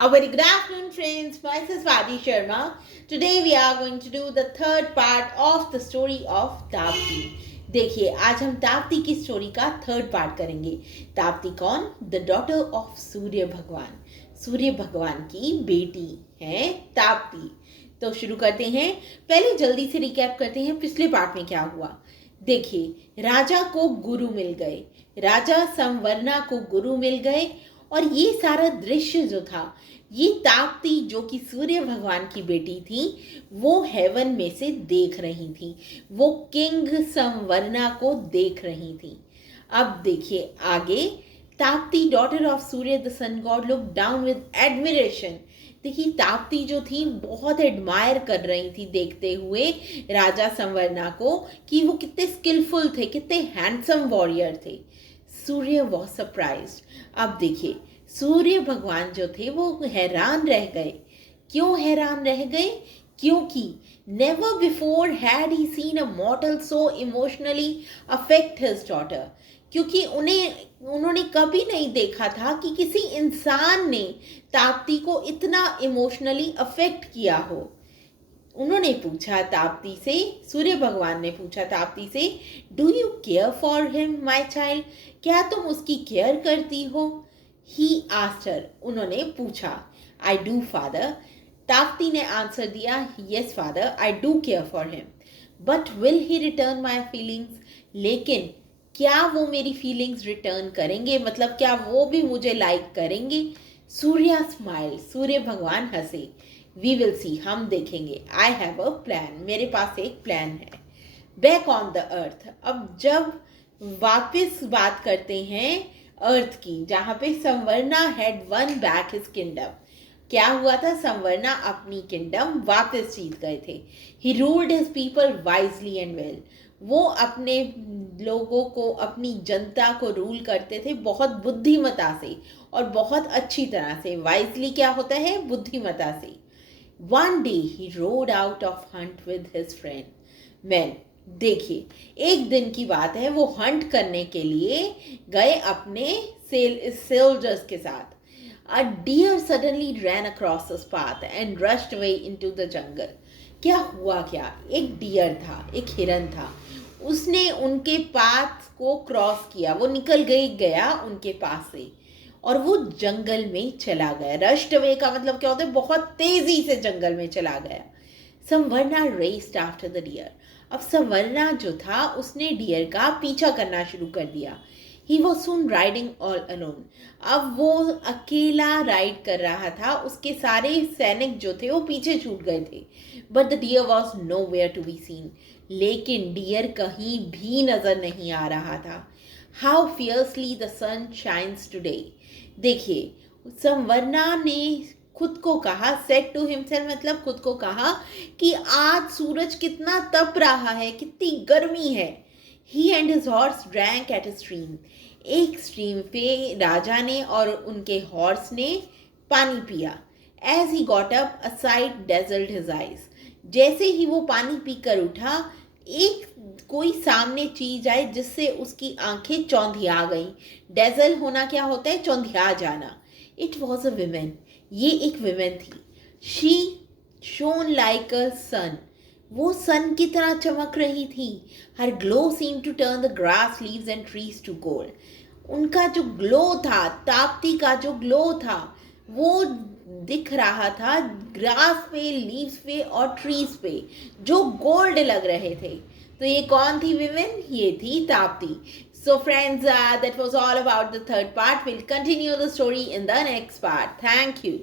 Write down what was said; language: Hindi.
A very good afternoon, friends. Myself is Swati Sharma. Today we are going to do the third part of the story of Tapti. देखिए आज हम ताप्ती की स्टोरी का थर्ड पार्ट करेंगे. ताप्ती कौन? द डॉटर ऑफ सूर्य भगवान. सूर्य भगवान की बेटी है ताप्ती. तो शुरू करते हैं. पहले जल्दी से रिकैप करते हैं पिछले पार्ट में क्या हुआ. देखिए राजा को गुरु मिल गए. राजा संवरना को गुरु मिल गए और ये सारा दृश्य जो था, ये ताप्ती जो कि सूर्य भगवान की बेटी थी, वो हेवन में से देख रही थी. वो किंग संवरना को देख रही थी. अब देखिए आगे. Tapti daughter of Surya the sun god look down with admiration. देखिए ताप्ती जो थी बहुत एडमायर कर रही थी देखते हुए राजा संवरना को कि वो कितने स्किलफुल थे, कितने हैंडसम वॉरियर थे. सूर्य वॉज सरप्राइज्ड. अब देखिए सूर्य भगवान जो थे वो हैरान रह गए. क्यों हैरान रह गए? क्योंकि never before had he seen a मॉर्टल so emotionally affect his daughter. क्योंकि उन्होंने कभी नहीं देखा था कि किसी इंसान ने ताप्ती को इतना इमोशनली अफेक्ट किया हो. उन्होंने पूछा ताप्ती से, सूर्य भगवान ने पूछा ताप्ती से, do you care for him my child? क्या तुम उसकी केयर करती हो? ही आस्टर. उन्होंने पूछा. I do father. ताप्ती ने आंसर दिया, yes father I do care for him. But will he return my feelings? लेकिन क्या वो मेरी फीलिंग्स रिटर्न करेंगे? मतलब क्या वो भी मुझे लाइक करेंगे? सूर्य स्माइल. सूर्य भगवान हंसे. We will see. हम देखेंगे. I have a plan. मेरे पास एक प्लान है. Back on the earth. अब जब वापस बात करते हैं अर्थ की, जहाँ पे Samvarana had won back his kingdom. क्या हुआ था? संवरना अपनी किंगडम वापस जीत गए थे. He ruled his people wisely and well. वो अपने लोगों को, अपनी जनता को रूल करते थे बहुत बुद्धिमता से और बहुत अच्छी तरह से. वाइजली क्या होता है? बुद्धिमता से. One day he road out of Hunt with his friend man. देखिए एक दिन की बात है, वो हंट करने के लिए गए अपने सोल्जर्स के साथ. A deer suddenly ran across the path and rushed away into the jungle. क्या हुआ? क्या एक डियर था, एक हिरन था. उसने उनके पाथ को क्रॉस किया. वो निकल गया उनके पास से और वो जंगल में चला गया. रश्ड अवे का मतलब क्या होता है? बहुत तेजी से जंगल में चला गया. संवरना रेस्ड आफ्टर द डियर. अब संवरना जो था उसने डियर का पीछा करना शुरू कर दिया. He was soon riding all alone. अब वो अकेला राइड कर रहा था. उसके सारे सैनिक जो थे वो पीछे छूट गए थे. But the deer was nowhere to be seen. लेकिन डियर कहीं भी नजर नहीं आ रहा था. How fiercely the sun shines today. देखिए संवरना ने खुद को कहा, सेट टू हिमसेल्फ मतलब खुद को कहा कि आज सूरज कितना तप रहा है, कितनी गर्मी है. He and his horse drank at a stream. एक स्ट्रीम पे राजा ने और उनके हॉर्स ने पानी पिया. As he got up a sight dazzled his eyes. जैसे ही वो पानी पीकर उठा, एक कोई सामने चीज आई जिससे उसकी आंखें चौंधिया गई. डेजल होना क्या होता है? चौंधिया जाना. It was a women. ये एक विमेन थी. She shone like a sun. वो सन की तरह चमक रही थी. Her glow seem to turn the grass leaves and trees to gold. उनका जो ग्लो था, ताप्ती का जो ग्लो था, वो दिख रहा था ग्रास पे, लीव्स पे और ट्रीज पे, जो गोल्ड लग रहे थे. तो ये कौन थी विमेन? ये थी Tapti. So friends, that was all about the third part. We'll continue the story in the next part. Thank you.